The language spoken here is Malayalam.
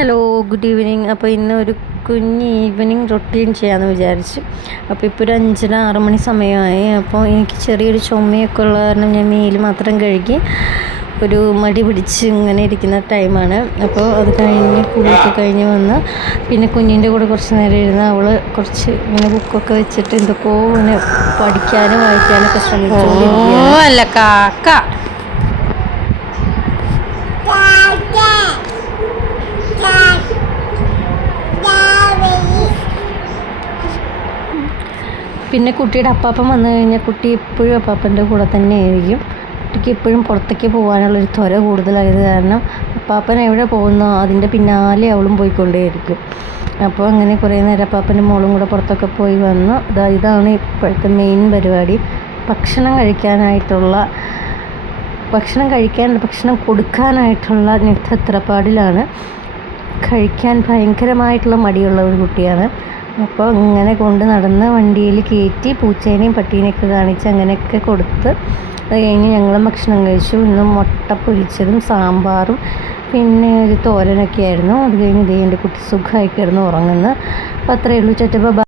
Hello, good evening. അപ്പോൾ ഇന്ന് ഒരു കുഞ്ഞ് ഈവനിങ് റൊട്ടീൻ ചെയ്യാമെന്ന് വിചാരിച്ചു. അപ്പോൾ ഇപ്പോൾ ഒരു 5:30-6 മണി സമയമായി. അപ്പോൾ എനിക്ക് ചെറിയൊരു ചുമയൊക്കെ ഉള്ള കാരണം ഞാൻ മേല് മാത്രം കഴുകി ഒരു മടി പിടിച്ച് ഇങ്ങനെ ഇരിക്കുന്ന ടൈമാണ്. അപ്പോൾ അത് കഴിഞ്ഞ് കുളിയൊക്കെ കഴിഞ്ഞ് വന്ന് പിന്നെ കുഞ്ഞിൻ്റെ കൂടെ കുറച്ച് നേരം ഇരുന്ന് അവൾ കുറച്ച് ഇങ്ങനെ ബുക്കൊക്കെ വെച്ചിട്ട് എന്തൊക്കെയോ ഇങ്ങനെ പഠിക്കാനും വായിക്കാനൊക്കെ ശ്രമിച്ചുകൊണ്ടിരിക്കുകയാണ്. അല്ല കാക്ക. പിന്നെ കുട്ടിയുടെ അപ്പാപ്പൻ വന്നു കഴിഞ്ഞാൽ കുട്ടി എപ്പോഴും അപ്പാപ്പൻ്റെ കൂടെ തന്നെ ആയിരിക്കും. കുട്ടിക്ക് എപ്പോഴും പുറത്തേക്ക് പോകാനുള്ളൊരു ത്വര കൂടുതലായത് കാരണം അപ്പാപ്പൻ എവിടെ പോകുന്നോ അതിൻ്റെ പിന്നാലെ അവളും പോയിക്കൊണ്ടേയിരിക്കും. അപ്പോൾ അങ്ങനെ കുറേ നേരം അപ്പാപ്പൻ്റെ മോളും കൂടെ പുറത്തൊക്കെ പോയി വന്നു. ഇതാണ് ഇപ്പോഴത്തെ മെയിൻ പരിപാടി. ഭക്ഷണം കൊടുക്കാനായിട്ടുള്ള തത്രപ്പാടിലാണ്. കഴിക്കാൻ ഭയങ്കരമായിട്ടുള്ള മടിയുള്ള ഒരു കുട്ടിയാണ്. അപ്പോൾ ഇങ്ങനെ കൊണ്ട് നടന്ന് വണ്ടിയിൽ കയറ്റി പൂച്ചേനെയും പട്ടീനെയൊക്കെ കാണിച്ച് അങ്ങനെയൊക്കെ കൊടുത്ത് അത് കഴിഞ്ഞ് ഞങ്ങളും ഭക്ഷണം കഴിച്ചു. ഇന്ന് മുട്ട പൊരിച്ചതും സാമ്പാറും പിന്നെ ഒരു തോരനൊക്കെ ആയിരുന്നു. അത് കഴിഞ്ഞ് എൻ്റെ കുട്ടി സുഖമായി കിടന്ന് ഉറങ്ങുന്നു. അപ്പോൾ അത്രയേ ഉള്ളൂ.